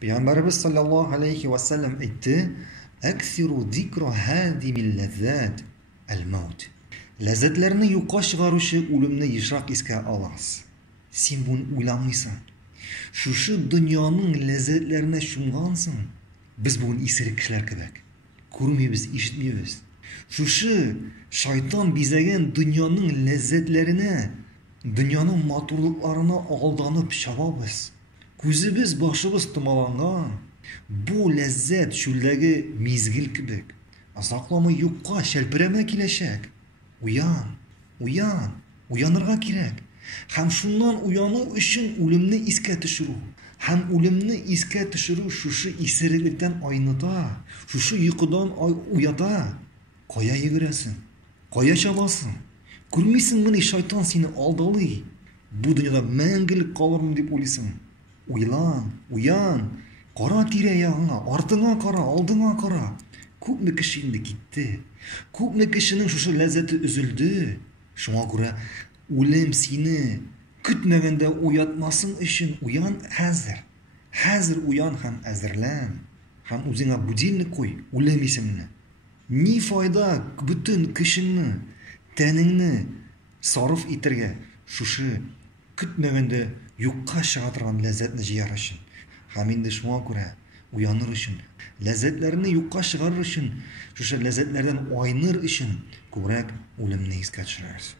Peygamberimiz sallallahu aleyhi ve sellem aytdi: "Aksiru zikra hadimil lezzat el-maut." Lezzetlerini yo'qqa chiqaruvchi o'limni yishroq esga olasiz. Sen buni o'ylamaysan. Shu dunyoning lazzatlarini shumg'ansan. Biz buni esirib kishilar kerak. Ko'rmaymiz, eshitmaymiz. Shu shayton bezagan dunyoning lazzatlarini, dunyoning motorliklarini aldanib shavobbiz. Ko'zimiz, boshimiz tumalangan. Bu lazzat shuldagi mezgil kibik. Azoqlama yo'qqa shalpirama kelashak. Uyanırga kerak. Ham shundan uyanu uchun o'limni esga tushiru. Ham o'limni esga tushiru shu esirlikdan oynata, shu uyqudan uyata. Qoya yugurasin, qoya chabasin. Ko'rmaysan buni shayton seni aldalay. Bu dunyoda mangilik qolurmi deb o'ylaysan. Uyan. Qara tira-yog'ingga, ortingga qara, oldinga qara. Ko'pmi kishi endi ketdi. Ko'pmi kishining shu lazzati uzildi. Shunga ko'ra o'lim seni kutmaganda uyatmasin uchun uyan hazır. Hazır uyan ham azirlan. Ham o'zingga budilnik qo'y, o'lim ismini. Ni foyda butun kishingni, taningni sarf etirga shu kutmaganda yo'qqa chiqaradigan lazzatni jiyarashin. Ham endi shunga ko'ra uyanır uchun, lazzatlarini yo'qqa chiqarir uchun, shu lazzatlardan oynir uchun ko'proq o'limni esga tushirasiz.